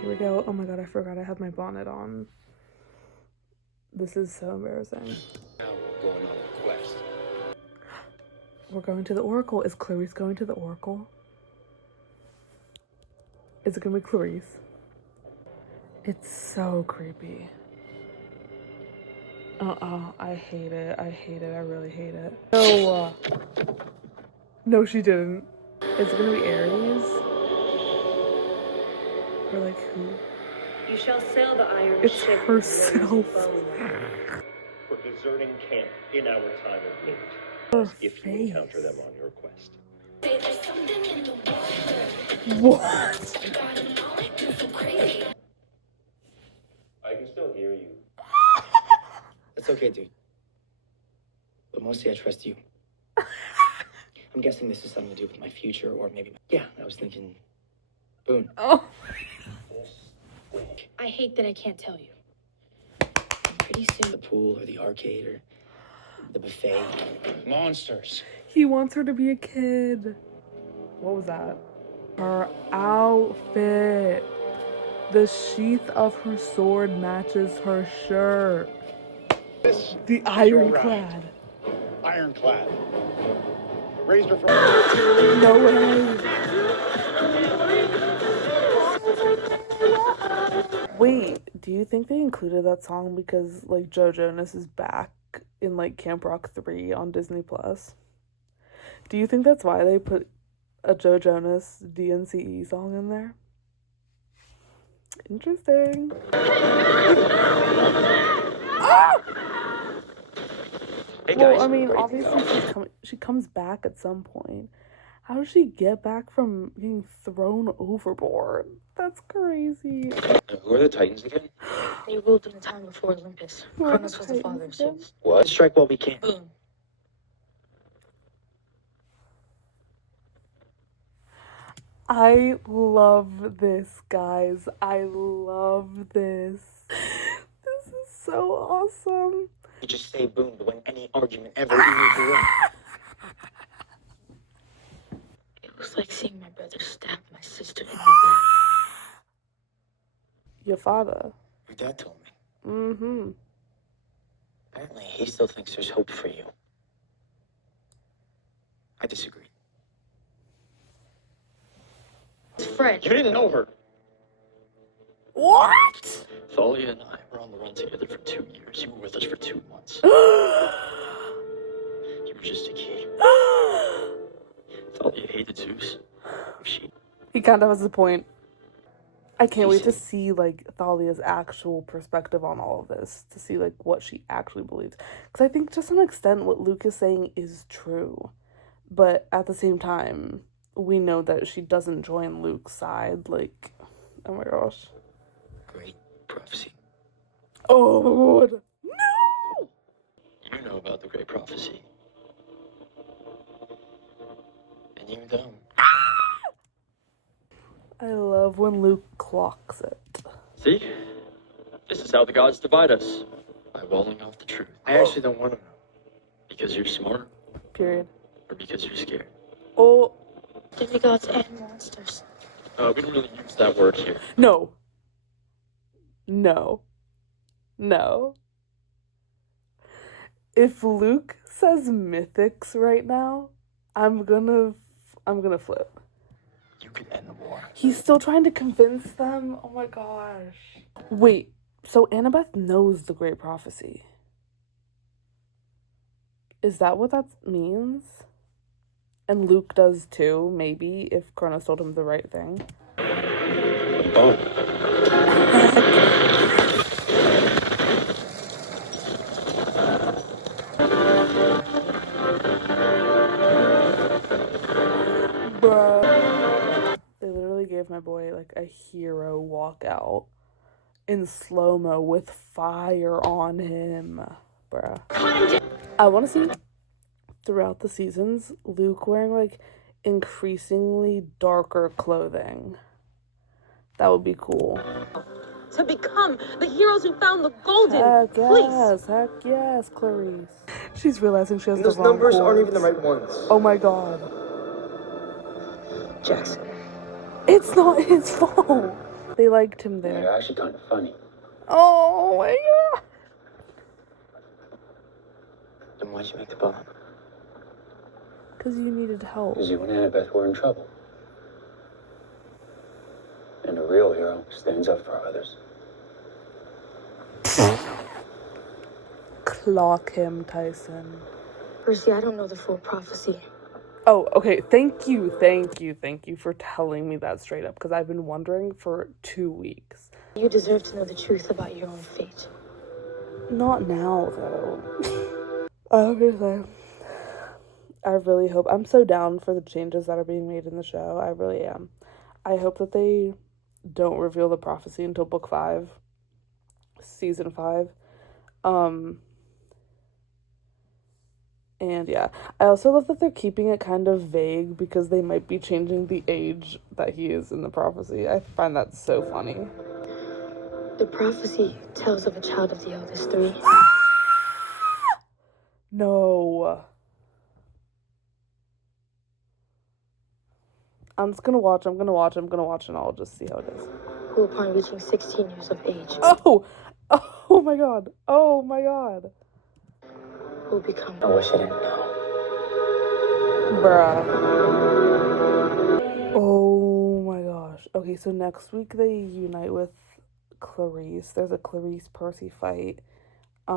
Here we go. Oh my god, I forgot I had my bonnet on. This is so embarrassing. Now we're going on a quest. We're going to the Oracle. Is Clarice going to the Oracle? Is it gonna be Clarice? It's so creepy. I hate it. I hate it. I really hate it. No. No, she didn't. Is it gonna be Aries? Or like who? You shall sail the iron It's ship herself. For deserting camp in our time of need. Her If you face. encounter them on your quest. What? I can still hear you. That's okay, dude. But mostly I trust you. I'm guessing this is something to do with my future, or maybe... Yeah, I was thinking... Boone. Oh. I hate that I can't tell you. Pretty soon the pool, or the arcade, or the buffet. Monsters. He wants her to be a kid. What was that? Her outfit. The sheath of her sword matches her shirt. The ironclad. Ironclad. Raised her from... No way. Wait, do you think they included that song because like Joe Jonas is back in like Camp Rock 3 on Disney Plus? Do you think that's why they put a Joe Jonas DNCE song in there? Interesting. Ah! Hey, Well, guys. I mean, Great. obviously she comes back at some point. How does she get back from being thrown overboard? That's crazy. Who are the Titans again? They ruled in the time before Olympus. Who are Cronus the was the father of Titans again? Zeus. What? Let's strike while we can. Boom. I love this, guys. I love this. This is so awesome. You just say Boone to win any argument ever in your room. It was like seeing my brother stab my sister in the back. Your father. Your dad told me. Mm-hmm. Apparently, he still thinks there's hope for you. I disagree. It's Fred. You didn't know her. What? Thalia and I were on the run together for 2 years. You were with us for 2 months. He You were just a kid. Thalia hated Zeus. She kind of has a point. I can't wait to see like Thalia's actual perspective on all of this, to see like what she actually believes. Because I think to some extent what Luke is saying is true, but at the same time, we know that she doesn't join Luke's side. Like, oh my gosh. Great prophecy. Oh Lord, no! You know about the great prophecy. And you don't. I love when Luke clocks it. See? This is how the gods divide us. By walling off the truth. I actually don't want to know. Because you're smart, Period. or because you're scared. Oh, Demigods and monsters. We don't really use that word here. no. No. No. If Luke says mythics right now, I'm gonna flip. You could end the war. He's still trying to convince them. Oh my gosh. Wait, so Annabeth knows the Great Prophecy. Is that what that means? And Luke does too, maybe, if Kronos told him the right thing. Oh. Bruh. They literally gave my boy like a hero walkout in slow-mo with fire on him. Bruh. I want to see throughout the seasons Luke wearing like increasingly darker clothing. That would be cool. To become the heroes who found the golden Heck yes, Clarice. She's realizing she has And those the wrong numbers aren't chords. even the right ones. Oh my god. Jackson. It's not his fault. They liked him Yeah, there. you're actually kind of funny. Oh my god. Then why'd you make the bond? Because you needed help. Because you and Annabeth were in trouble. And a real hero stands up for others. Clock him, Tyson. Percy, I don't know the full prophecy. Oh, okay. Thank you for telling me that straight up, because I've been wondering for 2 weeks. You deserve to know the truth about your own fate. Not now, though. Obviously. I really hope. I'm so down for the changes that are being made in the show. I really am. I hope that they don't reveal the prophecy until book 5, season 5. And yeah, I also love that they're keeping it kind of vague because they might be changing the age that he is in the prophecy. I find that so funny. The prophecy tells of a child of the eldest 3. No. I'm just gonna watch, and I'll just see how it is. Who, upon reaching 16 years of age, Oh my god. Oh my god. will become... I wish I didn't know. Bruh. Oh my gosh. Okay, so next week they unite with Clarice. There's a Clarice Percy fight. We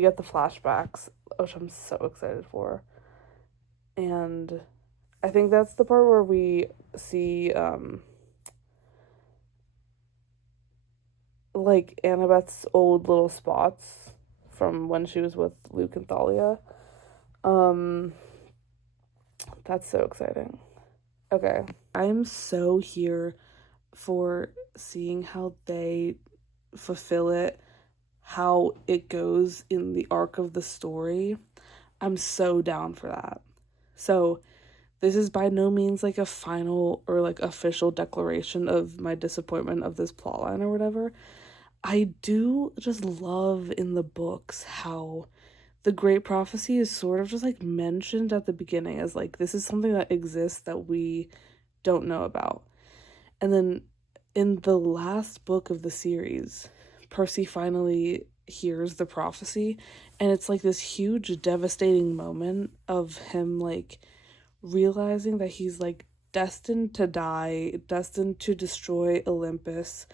get the flashbacks, which I'm so excited for. And I think that's the part where we see like Annabeth's old little spots from when she was with Luke and Thalia. That's so exciting. Okay. I'm so here for seeing how they fulfill it, how it goes in the arc of the story. I'm so down for that. So this is by no means like a final or like official declaration of my disappointment of this plotline or whatever. I do just love in the books how the Great Prophecy is sort of just like mentioned at the beginning as like this is something that exists that we don't know about. And then in the last book of the series, Percy finally hears the prophecy, and it's like this huge devastating moment of him like realizing that he's like destined to die, destined to destroy Olympus,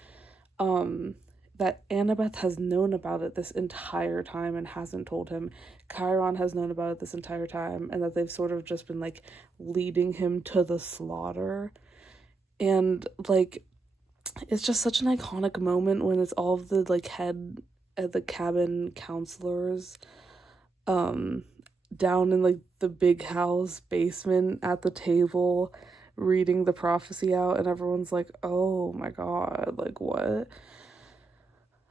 that Annabeth has known about it this entire time and hasn't told him. Chiron has known about it this entire time, and that they've sort of just been like leading him to the slaughter. And like it's just such an iconic moment when it's all of the like head at the cabin counselors down in like the big house basement at the table reading the prophecy out, and everyone's like, oh my god, like what?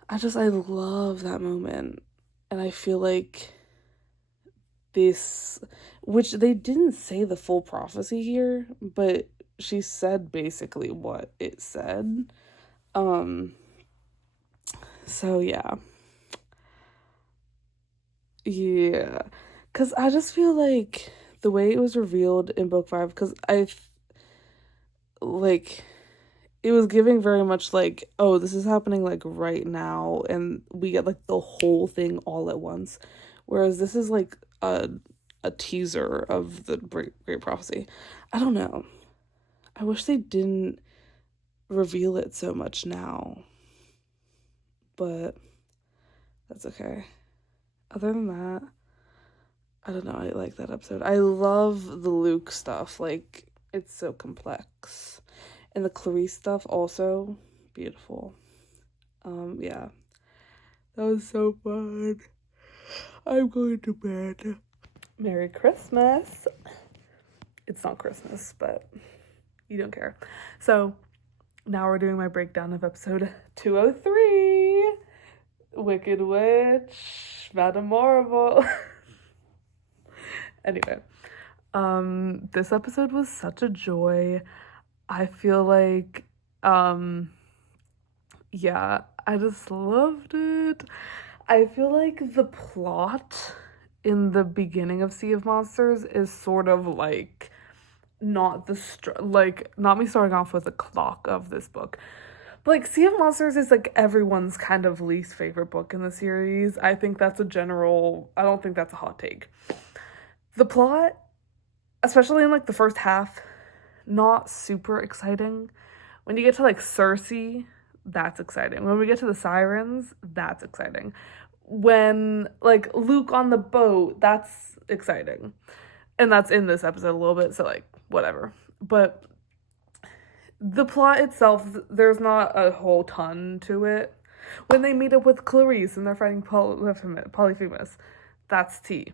I love that moment. And I feel like this, which they didn't say the full prophecy here, but she said basically what it said. So yeah, because I just feel like the way it was revealed in book 5, because like it was giving very much like, oh, this is happening like right now, and we get like the whole thing all at once, whereas this is like a teaser of the Great Prophecy. I don't know. I wish they didn't reveal it so much now, but that's okay. Other than that, I don't know, I like that episode. I love the Luke stuff, like it's so complex. And the Clarice stuff also beautiful. Yeah. That was so fun. I'm going to bed. Merry Christmas. It's not Christmas, but you don't care. So now we're doing my breakdown of episode 203. Wicked Witch, Madame Marvel. Anyway, this episode was such a joy. I feel like, yeah, I just loved it. I feel like the plot in the beginning of Sea of Monsters is sort of like not not me starting off with the clock of this book. But like Sea of Monsters is like everyone's kind of least favorite book in the series. I think that's I don't think that's a hot take. The plot, especially in like the first half, not super exciting. When you get to like Cersei, that's exciting. When we get to the sirens, that's exciting. When like Luke on the boat, that's exciting. And that's in this episode a little bit, so like whatever. But the plot itself, there's not a whole ton to it. When they meet up with Clarice and they're fighting Polyphemus, that's tea.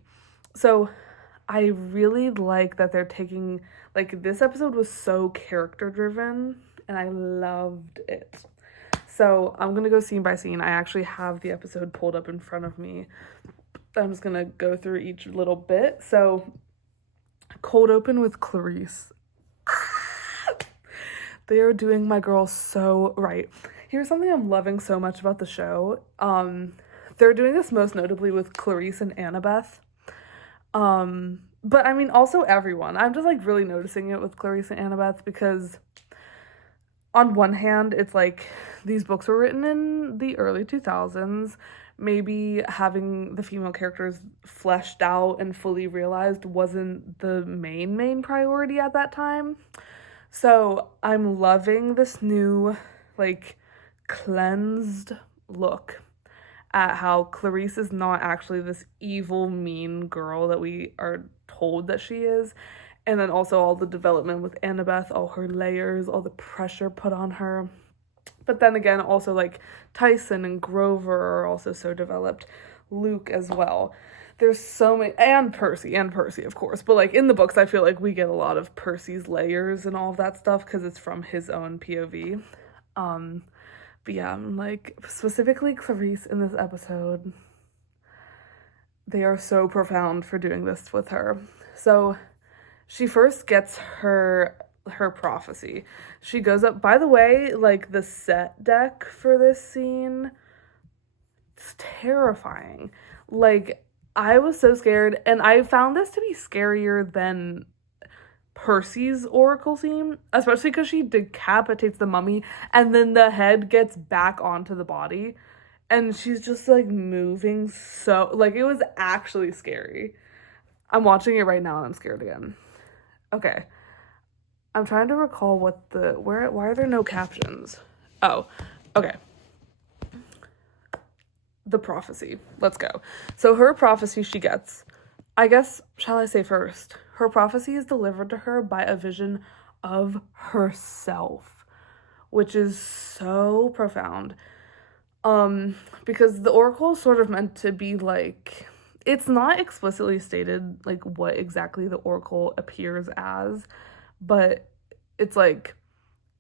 So I really like that they're taking, like, this episode was so character driven and I loved it. So I'm gonna go scene by scene. I actually have the episode pulled up in front of me. I'm just gonna go through each little bit. So cold open with Clarice. They are doing my girl so right. Here's something I'm loving so much about the show. They're doing this most notably with Clarice and Annabeth. But I mean also everyone. I'm just like really noticing it with Clarice and Annabeth because on one hand, it's like these books were written in the early 2000s. Maybe having the female characters fleshed out and fully realized wasn't the main priority at that time. So I'm loving this new, like, cleansed look at how Clarice is not actually this evil, mean girl that we are told that she is. And then also all the development with Annabeth, all her layers, all the pressure put on her. But then again, also like Tyson and Grover are also so developed. Luke as well. There's so many, and Percy, of course. But like in the books, I feel like we get a lot of Percy's layers and all of that stuff because it's from his own POV. But yeah, I'm like, specifically Clarice in this episode, they are so profound for doing this with her. So she first gets her prophecy. She goes up, by the way, like the set deck for this scene, it's terrifying. Like, I was so scared, and I found this to be scarier than Percy's oracle scene, especially because she decapitates the mummy and then the head gets back onto the body and she's just like moving so, like, it was actually scary. I'm watching it right now and I'm scared again. Okay. I'm trying to recall why are there no captions? Oh, okay. The prophecy. Let's go. So her prophecy she gets, I guess, shall I say first, her prophecy is delivered to her by a vision of herself, which is so profound. Because the oracle is sort of meant to be like, it's not explicitly stated like what exactly the oracle appears as, but it's like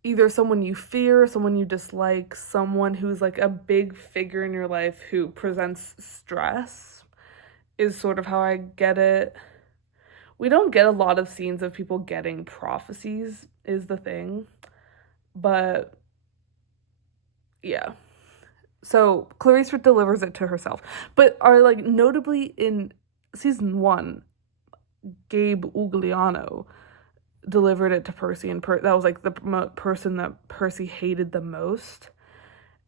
either someone you fear, someone you dislike, someone who's like a big figure in your life who presents stress is sort of how I get it. We don't get a lot of scenes of people getting prophecies is the thing. But yeah. So Clarice delivers it to herself. But are like notably in season 1, Gabe Ugliano delivered it to Percy, and that was like the person that Percy hated the most.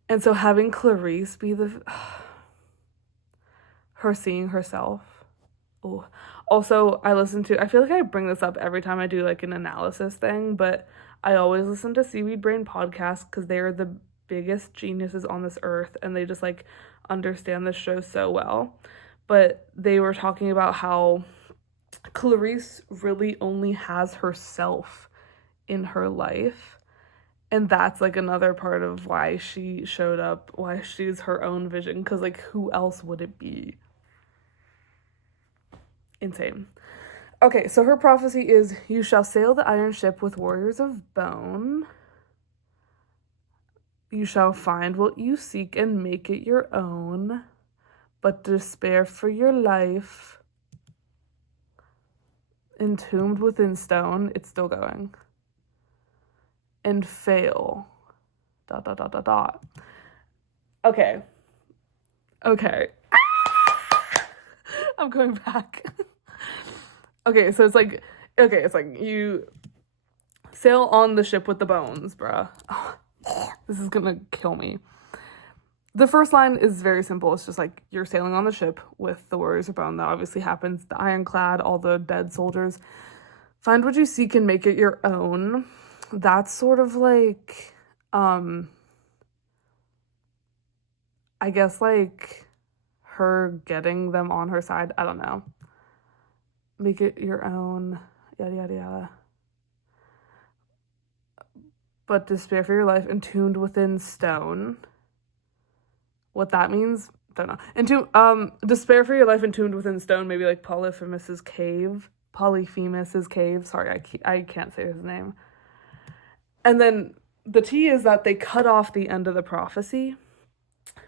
And so having Clarice be her seeing herself. Oh, also I feel like I bring this up every time I do like an analysis thing, but I always listen to Seaweed Brain podcasts because they are the biggest geniuses on this earth and they just like understand this show so well. But they were talking about how Clarice really only has herself in her life, and that's like another part of why she showed up, why she's her own vision, because like who else would it be? Insane. Okay, so her prophecy is, you shall sail the iron ship with warriors of bone. You shall find what you seek and make it your own, but despair for your life. Entombed within stone, it's still going. And fail. ... Okay. I'm going back. Okay, so it's like, Okay, it's like you sail on the ship with the bones, bruh. Oh, this is gonna kill me. The first line is very simple. It's just like you're sailing on the ship with the warriors of bone. That obviously happens. The ironclad, all the dead soldiers. Find what you seek and make it your own. That's sort of like, I guess like her getting them on her side. I don't know. Make it your own. Yada, yada, yada. But despair for your life entombed within stone. What that means, don't know. Despair for your life entombed within stone, maybe like Polyphemus's cave. Sorry, I can't say his name. And then the tea is that they cut off the end of the prophecy,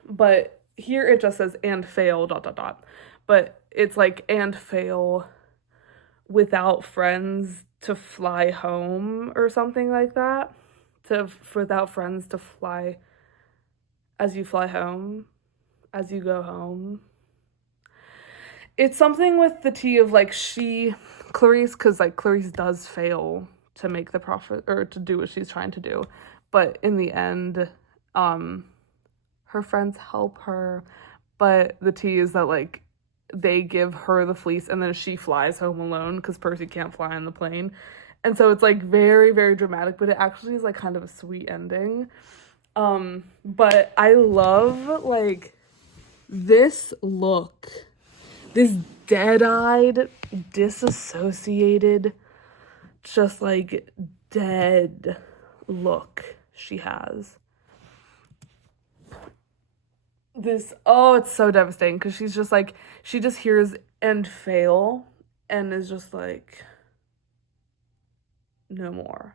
but here it just says and fail ... But it's like and fail without friends to fly home or something like that. Without friends to fly as you fly home, as you go home. It's something with the tea of like Clarice, because like Clarice does fail to make the prophet or to do what she's trying to do, but in the end, her friends help her. But the tea is that like they give her the fleece and then she flies home alone because Percy can't fly on the plane. And so it's like very, very dramatic, but it actually is like kind of a sweet ending. But I love like this look, this dead-eyed, disassociated, just like dead look she has. It's so devastating because she's just like, she just hears and fail and is just like, no more.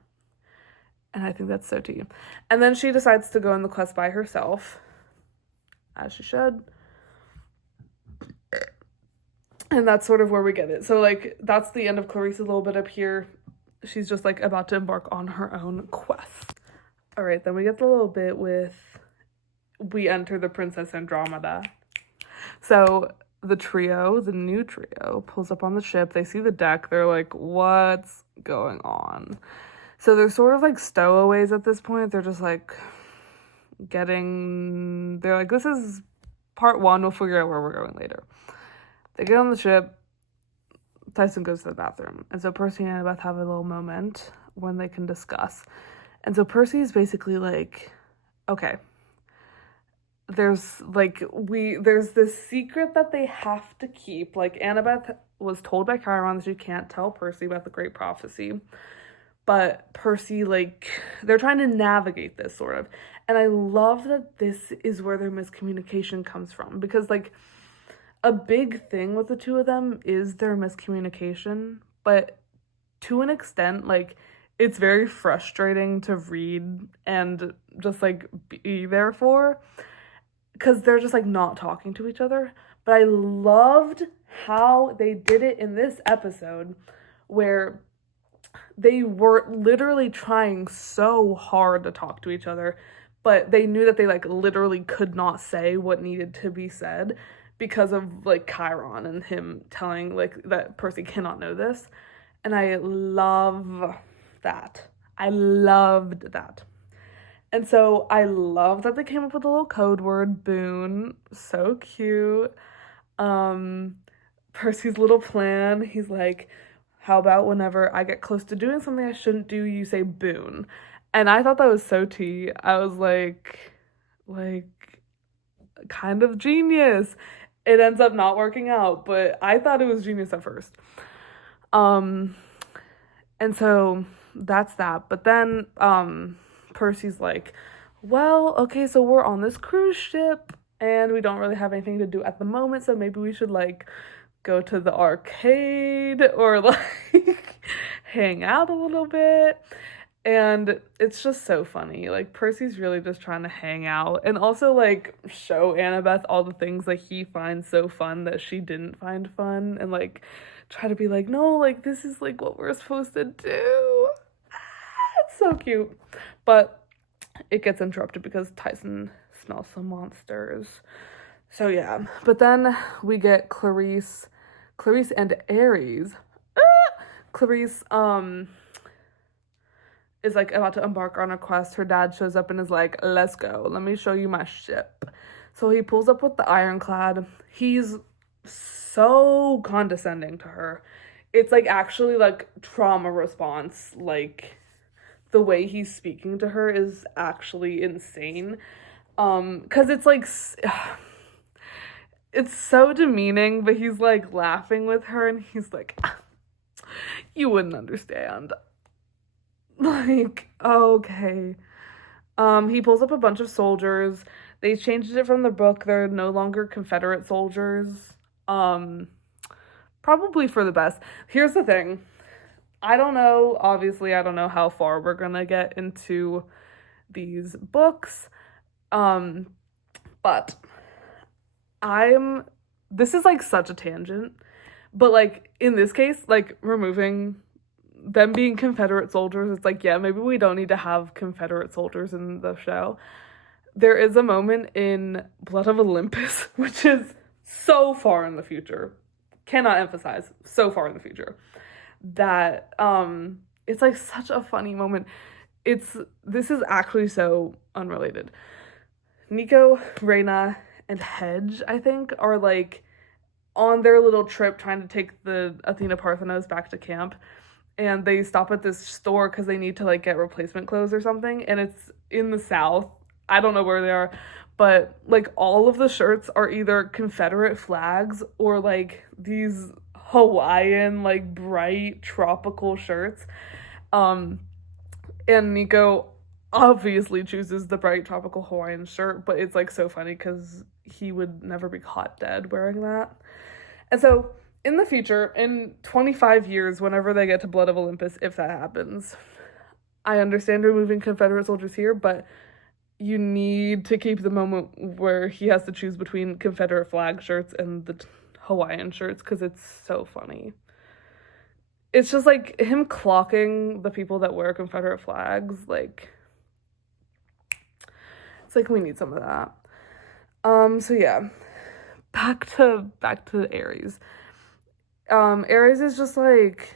And I think that's so tea. And then she decides to go on the quest by herself, as she should. And that's sort of where we get it. So like that's the end of Clarice a little bit up here. She's just like about to embark on her own quest. All right, then we get the little bit with we enter the Princess Andromeda. So the new trio, pulls up on the ship. They see the deck. They're like, what's going on? So they're sort of like stowaways at this point. They're just like they're like, this is part one. We'll figure out where we're going later. They get on the ship. Tyson goes to the bathroom. And so Percy and Annabeth have a little moment when they can discuss. And so Percy's basically like, okay, there's this secret that they have to keep. Like Annabeth was told by Chiron that she can't tell Percy about the Great Prophecy. But Percy, like, they're trying to navigate this sort of. And I love that this is where their miscommunication comes from. Because, like, a big thing with the two of them is their miscommunication. But to an extent, like, it's very frustrating to read and just, like, be there for. Because they're just, like, not talking to each other. But I loved how they did it in this episode where they were literally trying so hard to talk to each other, but they knew that they like literally could not say what needed to be said because of like Chiron and him telling like that Percy cannot know this. And I love that. I loved that. And so I love that they came up with a little code word, boon. So cute. Percy's little plan, he's like, how about whenever I get close to doing something I shouldn't do, you say boon. And I thought that was so tea. I was like, kind of genius. It ends up not working out, but I thought it was genius at first. And so that's that. But then Percy's like, well, okay, so we're on this cruise ship and we don't really have anything to do at the moment, so maybe we should like go to the arcade or like hang out a little bit. And it's just so funny. Like Percy's really just trying to hang out and also like show Annabeth all the things like he finds so fun that she didn't find fun, and like try to be like, no, like this is like what we're supposed to do. It's so cute. But it gets interrupted because Tyson smells some monsters. So yeah, but then we get Clarice and Ares. Clarice is like about to embark on a quest. Her dad shows up and is like, let's go, let me show you my ship. So he pulls up with the ironclad. He's so condescending to her. It's like actually like trauma response. Like the way he's speaking to her is actually insane. Because it's like it's so demeaning, but he's like laughing with her and he's like, you wouldn't understand. Like, okay. He pulls up a bunch of soldiers. They changed it from the book. They're no longer Confederate soldiers. Probably for the best. Here's the thing. I don't know, obviously, I don't know how far we're gonna get into these books. But this is like such a tangent, but like in this case, like removing them being Confederate soldiers, it's like, yeah, maybe we don't need to have Confederate soldiers in the show. There is a moment in Blood of Olympus, which is so far in the future, cannot emphasize, so far in the future, that it's like such a funny moment. This is actually so unrelated. Nico, Reyna, and Hedge, I think, are like on their little trip trying to take the Athena Parthenos back to camp, and they stop at this store because they need to like get replacement clothes or something, and it's in the South. I don't know where they are, but like all of the shirts are either Confederate flags or like these Hawaiian like bright tropical shirts. And Nico obviously chooses the bright tropical Hawaiian shirt, but it's like so funny because he would never be caught dead wearing that. And so in the future, in 25 years, whenever they get to Blood of Olympus, if that happens, I understand removing Confederate soldiers here, but you need to keep the moment where he has to choose between Confederate flag shirts and the Hawaiian shirts because it's so funny. It's just like him clocking the people that wear Confederate flags, like it's like we need some of that. So yeah, back to Ares. Ares is just like,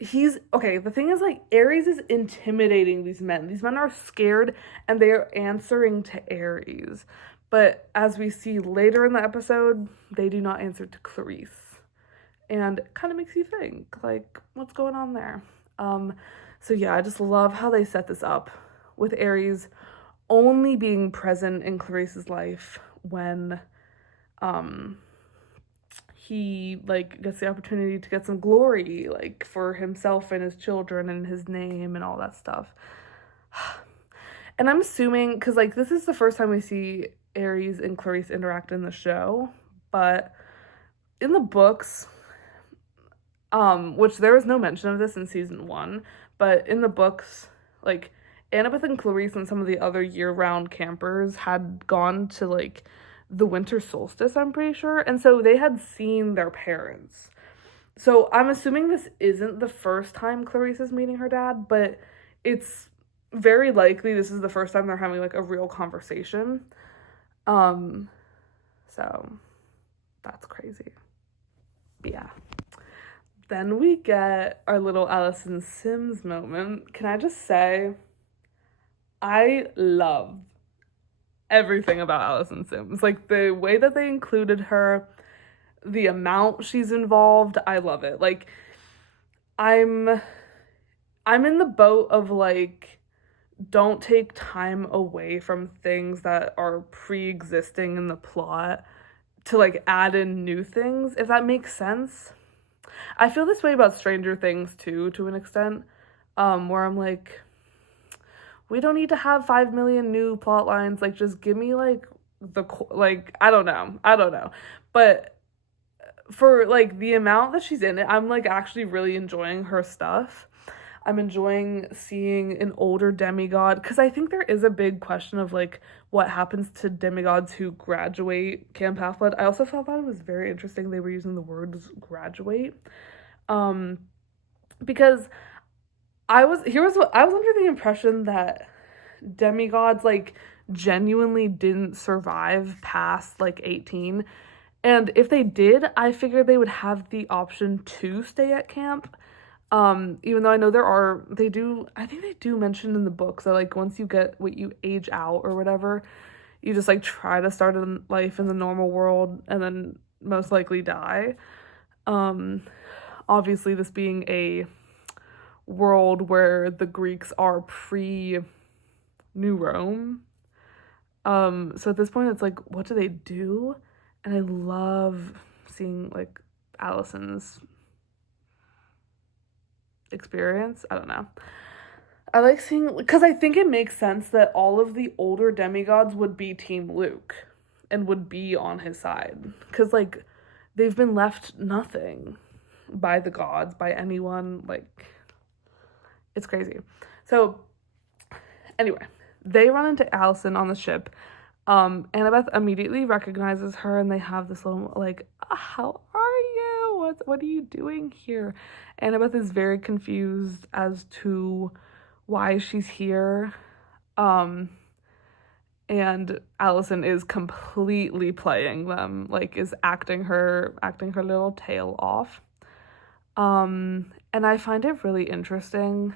the thing is like Ares is intimidating these men. These men are scared and they are answering to Ares. But as we see later in the episode, they do not answer to Clarice. And it kind of makes you think, like, what's going on there? So yeah, I just love how they set this up with Ares only being present in Clarice's life when he like gets the opportunity to get some glory like for himself and his children and his name and all that stuff. And I'm assuming, because like this is the first time we see Ares and Clarice interact in the show, but in the books, which there was no mention of this in season 1, but in the books, like Annabeth and Clarice and some of the other year-round campers had gone to like the winter solstice, I'm pretty sure, and so they had seen their parents. So I'm assuming this isn't the first time Clarice is meeting her dad, but it's very likely this is the first time they're having like a real conversation. So that's crazy. But yeah. Then we get our little Allison Sims moment. Can I just say, I love everything about Allison Sims. Like the way that they included her, the amount she's involved, I love it. Like I'm in the boat of like, don't take time away from things that are pre-existing in the plot to like add in new things, if that makes sense. I feel this way about Stranger Things too, to an extent, where I'm like, we don't need to have 5 million new plot lines. Like, just give me like I don't know. But for like the amount that she's in it, I'm like actually really enjoying her stuff. I'm enjoying seeing an older demigod, because I think there is a big question of like what happens to demigods who graduate Camp Half-Blood. I also thought that it was very interesting they were using the words graduate, because I was under the impression that demigods like genuinely didn't survive past like 18, And if they did, I figured they would have the option to stay at camp. Even though I know I think they do mention in the books that like once you get what you age out or whatever, you just like try to start a life in the normal world and then most likely die. Obviously this being a world where the Greeks are pre-New Rome. So at this point it's like, what do they do? And I love seeing like Allison's experience. I don't know. I like seeing, because I think it makes sense that all of the older demigods would be Team Luke and would be on his side. Because, like, they've been left nothing by the gods, by anyone. Like, it's crazy. So, anyway, they run into Allison on the ship. Annabeth immediately recognizes her, and they have this little, like, how are you? What are you doing here? Annabeth is very confused as to why she's here. And Allison is completely playing them, like is acting her little tail off. And I find it really interesting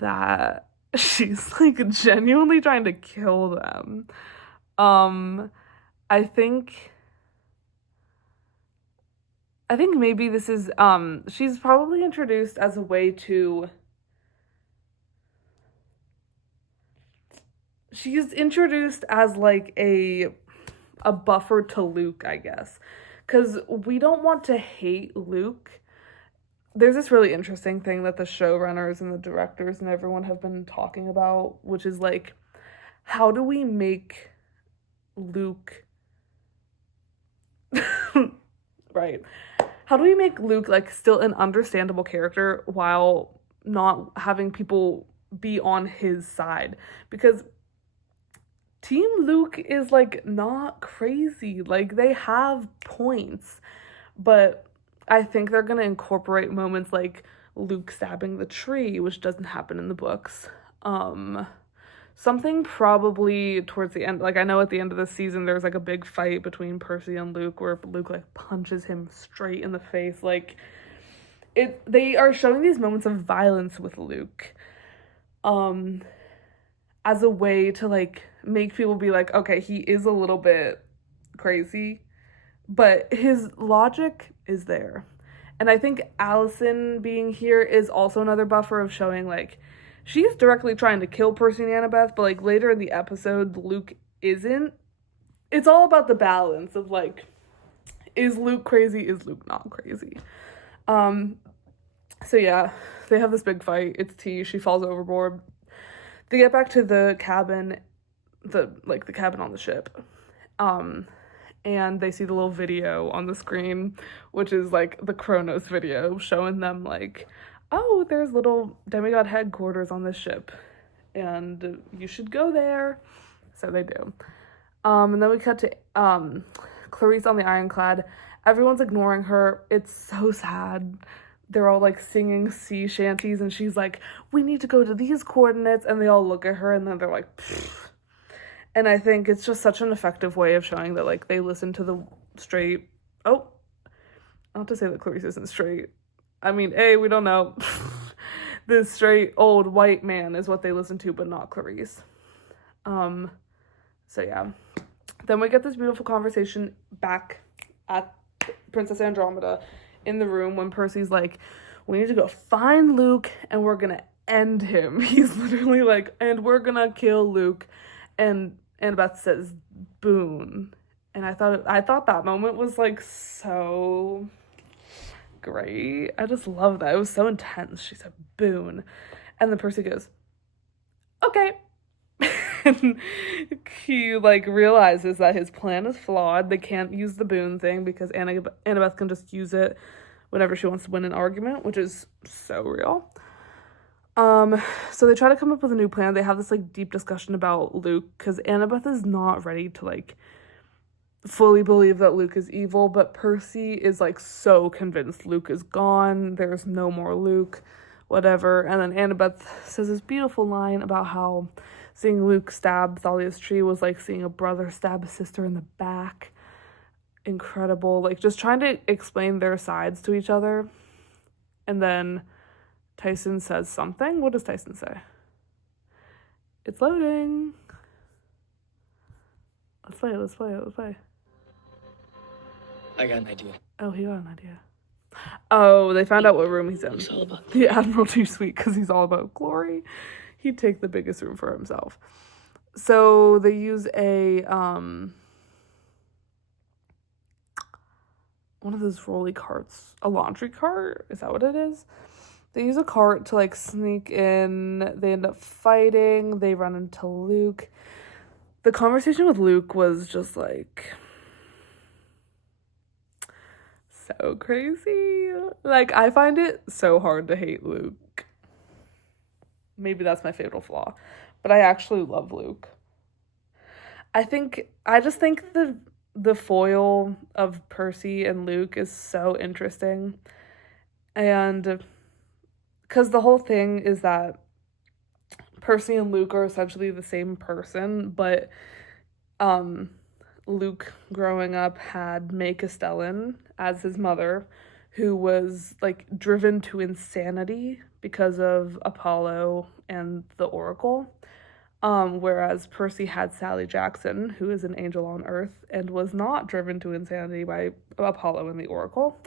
that she's like genuinely trying to kill them. I think maybe this is she's probably introduced as a way to she's introduced as like a buffer to Luke, I guess. Because we don't want to hate Luke. There's this really interesting thing that the showrunners and the directors and everyone have been talking about, which is like, how do we make Luke right? How do we make Luke like still an understandable character while not having people be on his side? Because Team Luke is like not crazy. Like they have points, but I think they're gonna incorporate moments like Luke stabbing the tree, which doesn't happen in the books. Something probably towards the end, like I know at the end of the season there's like a big fight between Percy and Luke where Luke like punches him straight in the face. Like they are showing these moments of violence with Luke as a way to like make people be like, okay, he is a little bit crazy, but his logic is there. And I think Allison being here is also another buffer of showing like she's directly trying to kill Percy and Annabeth, but like later in the episode Luke isn't. It's all about the balance of like, is Luke crazy, is Luke not crazy? So yeah, they have this big fight. It's tea, she falls overboard. They get back to the cabin, the cabin on the ship. And they see the little video on the screen, which is like the Kronos video showing them like, oh, there's little demigod headquarters on this ship and you should go there. So they do. And then we cut to Clarice on the ironclad. Everyone's ignoring her. It's so sad. They're all like singing sea shanties and she's like, we need to go to these coordinates, and they all look at her and then they're like, pfft. And I think it's just such an effective way of showing that like they listen to the straight, oh, not to say that Clarice isn't straight. I mean, we don't know. This straight old white man is what they listen to, but not Clarice. So yeah. Then we get this beautiful conversation back at Princess Andromeda in the room when Percy's like, we need to go find Luke and we're gonna end him. He's literally like, and we're gonna kill Luke. And Annabeth says, Boone. And I thought that moment was like so great. I just love that. It was so intense. She said Boone. And then Percy goes, okay. And he like realizes that his plan is flawed. They can't use the Boone thing because Annabeth can just use it whenever she wants to win an argument, which is so real. So they try to come up with a new plan. They have this like deep discussion about Luke because Annabeth is not ready to like fully believe that Luke is evil, but Percy is like so convinced Luke is gone. There's no more Luke, whatever. And then Annabeth says this beautiful line about how seeing Luke stab Thalia's tree was like seeing a brother stab a sister in the back. incredible. Like, just trying to explain their sides to each other. And then Tyson says something. What does Tyson say? It's loading. Let's play. I got an idea. Oh, he got an idea. Oh, they found out what room he's in. It's all about The Admiralty Suite, because he's all about glory. He'd take the biggest room for himself. So they use a one of those rolly carts, a laundry cart. Is that what it is? They use a cart to like sneak in. They end up fighting. They run into Luke. The conversation with Luke was just like so crazy. Like, I find it so hard to hate Luke. Maybe that's my fatal flaw, but I actually love Luke. I just think the foil of Percy and Luke is so interesting. And because the whole thing is that Percy and Luke are essentially the same person, but Luke growing up had May Castellan as his mother, who was like driven to insanity because of Apollo and the Oracle. Whereas Percy had Sally Jackson, who is an angel on Earth, and was not driven to insanity by Apollo and the Oracle.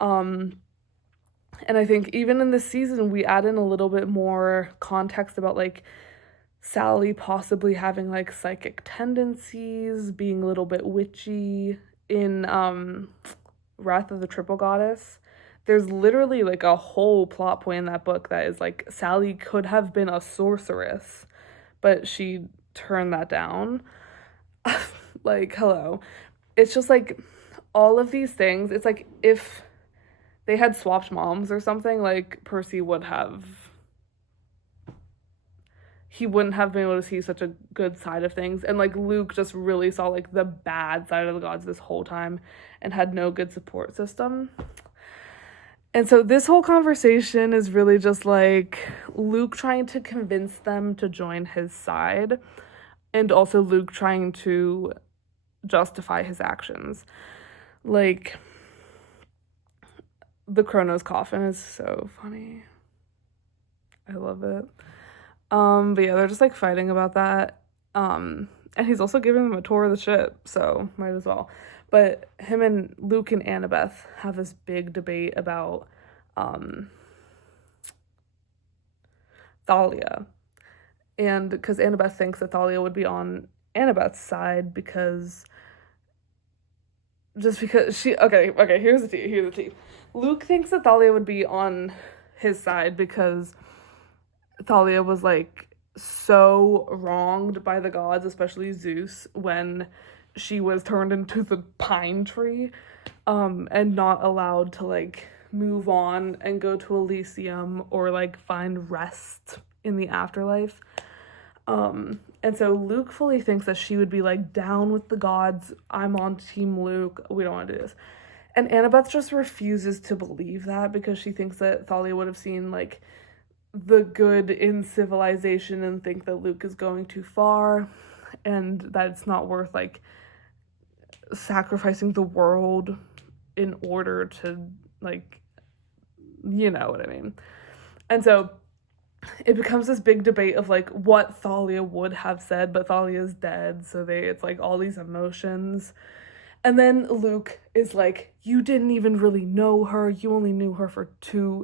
And I think even in this season, we add in a little bit more context about like Sally possibly having like psychic tendencies, being a little bit witchy. In Wrath of the Triple Goddess, there's literally like a whole plot point in that book that is like Sally could have been a sorceress, but she turned that down. Like, hello. It's just like all of these things. It's like if they had swapped moms or something, like Percy wouldn't have been able to see such a good side of things. And like Luke just really saw like the bad side of the gods this whole time and had no good support system. And so this whole conversation is really just like Luke trying to convince them to join his side, and also Luke trying to justify his actions. Like, the Kronos coffin is so funny. I love it. But yeah, they're just like fighting about that. And he's also giving them a tour of the ship, so might as well. But him and Luke and Annabeth have this big debate about Thalia. And because Annabeth thinks that Thalia would be on Annabeth's side because she okay, here's the tea. Luke thinks that Thalia would be on his side because Thalia was like so wronged by the gods, especially Zeus, when she was turned into the pine tree, and not allowed to like move on and go to Elysium or like find rest in the afterlife. And so Luke fully thinks that she would be like down with the gods. I'm on team Luke. We don't want to do this. And Annabeth just refuses to believe that because she thinks that Thalia would have seen like the good in civilization and think that Luke is going too far and that it's not worth like sacrificing the world in order to like, you know what I mean. And so it becomes this big debate of like what Thalia would have said, but Thalia's dead, so it's like all these emotions. And then Luke is like, you didn't even really know her, you only knew her for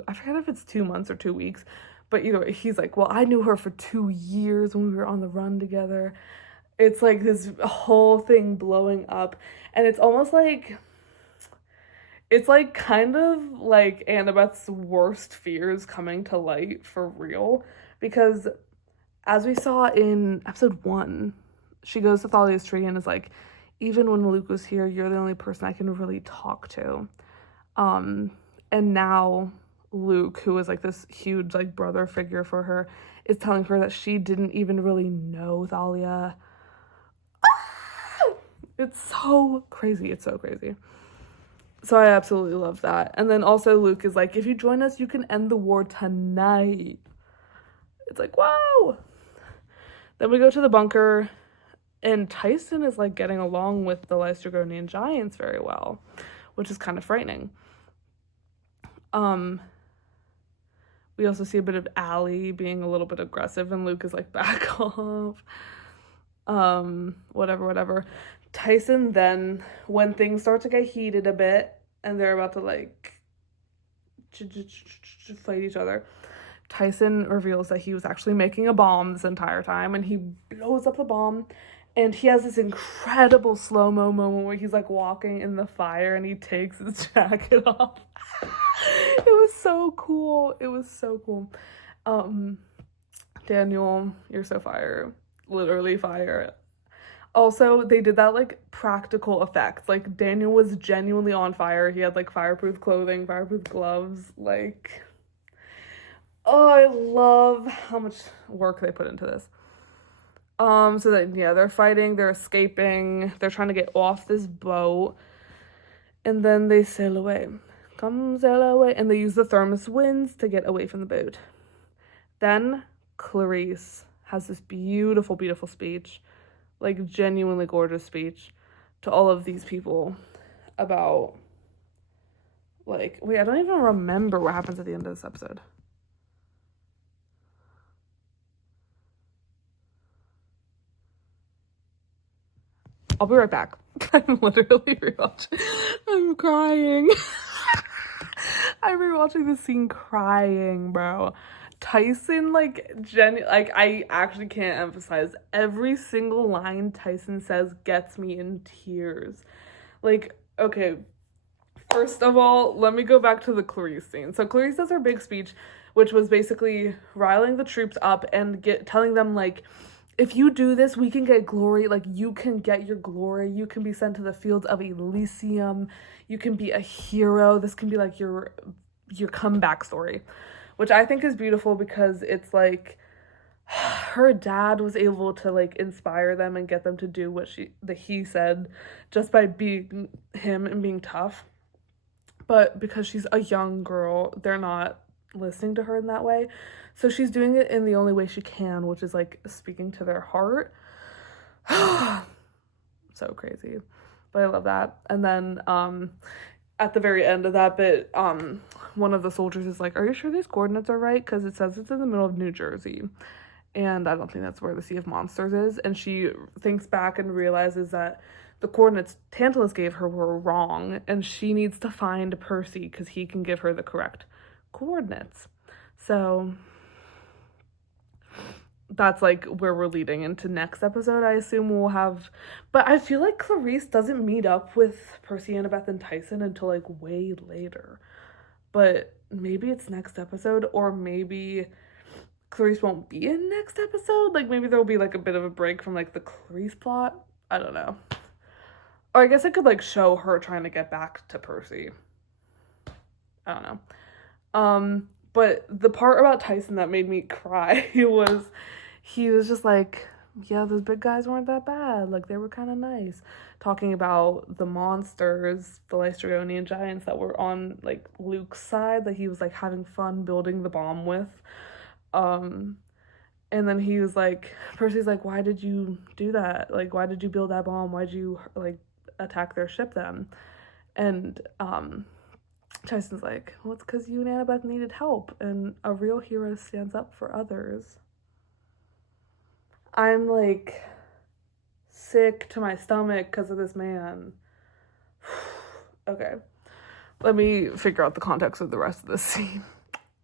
I forget if it's 2 months or 2 weeks, but either way, he's like, well, I knew her for 2 years when we were on the run together. It's like this whole thing blowing up, and it's almost like it's like kind of like Annabeth's worst fears coming to light for real, because as we saw in episode 1, she goes to Thalia's tree and is like, even when Luke was here, you're the only person I can really talk to. And now Luke, who was like this huge like brother figure for her, is telling her that she didn't even really know Thalia. It's so crazy. So I absolutely love that. And then also Luke is like, if you join us, you can end the war tonight. It's like, wow. Then we go to the bunker. And Tyson is like getting along with the Lystrogonian giants very well, which is kind of frightening. We also see a bit of Allie being a little bit aggressive, and Luke is like, back off. Whatever. Tyson then, when things start to get heated a bit, and they're about to like fight each other, Tyson reveals that he was actually making a bomb this entire time, and he blows up the bomb, and he has this incredible slow-mo moment where he's like walking in the fire and he takes his jacket off. It was so cool. Daniel, you're so fire. Literally fire. Also, they did that like practical effects. Like, Daniel was genuinely on fire. He had like fireproof clothing, fireproof gloves. Like, oh, I love how much work they put into this. So then, yeah, they're fighting, they're escaping, they're trying to get off this boat, and then they sail away. Come sail away, and they use the thermos winds to get away from the boat. Then Clarice has this beautiful, beautiful speech, like genuinely gorgeous speech, to all of these people about, like, wait, I don't even remember what happens at the end of this episode. I'll be right back. I'm literally rewatching. I'm crying. I'm rewatching this scene crying, bro. Tyson, like, I actually can't emphasize, every single line Tyson says gets me in tears. Like, okay, first of all, let me go back to the Clarice scene. So Clarice does her big speech, which was basically riling the troops up and telling them, like, if you do this, we can get glory. Like, you can get your glory. You can be sent to the fields of Elysium. You can be a hero. This can be like your comeback story, which I think is beautiful, because it's like her dad was able to like inspire them and get them to do what he said, just by being him and being tough. But because she's a young girl, they're not listening to her in that way. So she's doing it in the only way she can, which is like speaking to their heart. So crazy. But I love that. And then at the very end of that bit, one of the soldiers is like, are you sure these coordinates are right? Because it says it's in the middle of New Jersey. And I don't think that's where the Sea of Monsters is. And she thinks back and realizes that the coordinates Tantalus gave her were wrong, and she needs to find Percy because he can give her the correct coordinates. So that's like where we're leading into next episode. I assume we'll have, but I feel like Clarice doesn't meet up with Percy, Annabeth, and Tyson until like way later. But maybe it's next episode, or maybe Clarice won't be in next episode. Like, maybe there'll be like a bit of a break from like the Clarice plot. I don't know. Or I guess it could like show her trying to get back to Percy. I don't know. But the part about Tyson that made me cry was, he was just like, yeah, those big guys weren't that bad. Like, they were kind of nice. Talking about the monsters, the Lystrogonian giants that were on like Luke's side, that he was like having fun building the bomb with. And then he was like, Percy's like, why did you do that? Like, why did you build that bomb? Why'd you like attack their ship then? And Tyson's like, well, it's because you and Annabeth needed help, and a real hero stands up for others. I'm like sick to my stomach because of this man. Okay, let me figure out the context of the rest of this scene.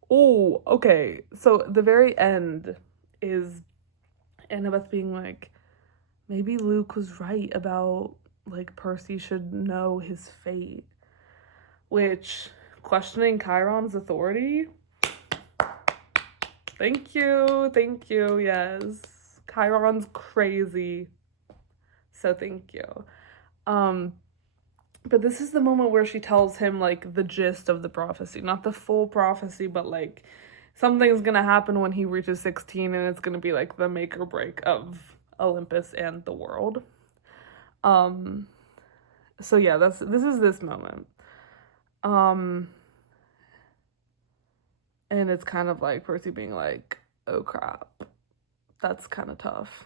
Oh, okay, so the very end is Annabeth being like, maybe Luke was right about like Percy should know his fate. Which, questioning Chiron's authority? Thank you, yes. Chiron's crazy. So thank you. But this is the moment where she tells him, like, the gist of the prophecy. Not the full prophecy, but, like, something's gonna happen when he reaches 16, and it's gonna be, like, the make or break of Olympus and the world. So yeah, this is this moment. And it's kind of like Percy being like, oh crap, that's kind of tough.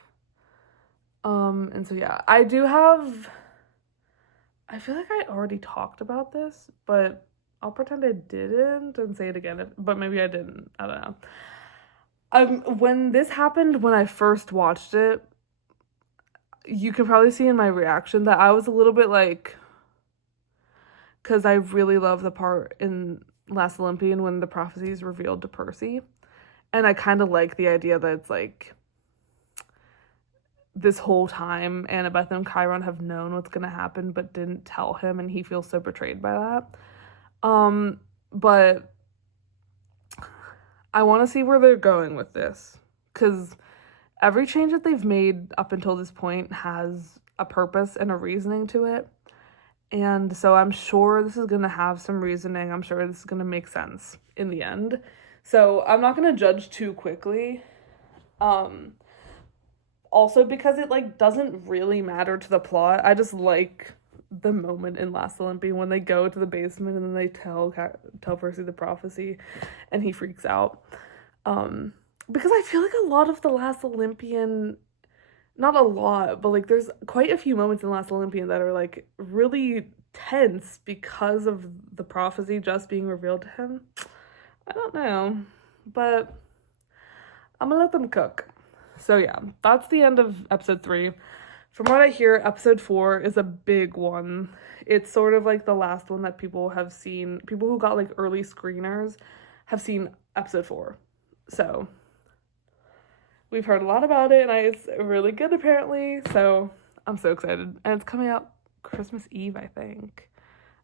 And so yeah, I feel like I already talked about this, but I'll pretend I didn't and say it again, but maybe I didn't. I don't know. When this happened, when I first watched it, you could probably see in my reaction that I was a little bit like, because I really love the part in Last Olympian when the prophecy is revealed to Percy. And I kind of like the idea that it's like, this whole time Annabeth and Chiron have known what's going to happen but didn't tell him, and he feels so betrayed by that. But I want to see where they're going with this, because every change that they've made up until this point has a purpose and a reasoning to it. And so I'm sure this is going to have some reasoning. I'm sure this is going to make sense in the end. So I'm not going to judge too quickly. Also because it like doesn't really matter to the plot. I just like the moment in Last Olympian when they go to the basement and then they tell Percy the prophecy and he freaks out. Because I feel like a lot of the Last Olympian, not a lot, but like there's quite a few moments in Last Olympian that are like really tense because of the prophecy just being revealed to him. I don't know, but I'm gonna let them cook. So yeah, that's the end of episode 3. From what I hear, episode 4 is a big one. It's sort of like the last one that people have seen. People who got like early screeners have seen episode 4. So we've heard a lot about it, and it's really good apparently. So I'm so excited. And it's coming out Christmas Eve, I think.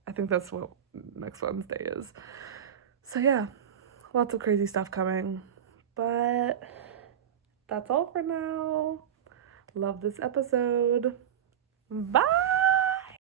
I think that's what next Wednesday is. So yeah, lots of crazy stuff coming. But that's all for now. Love this episode. Bye!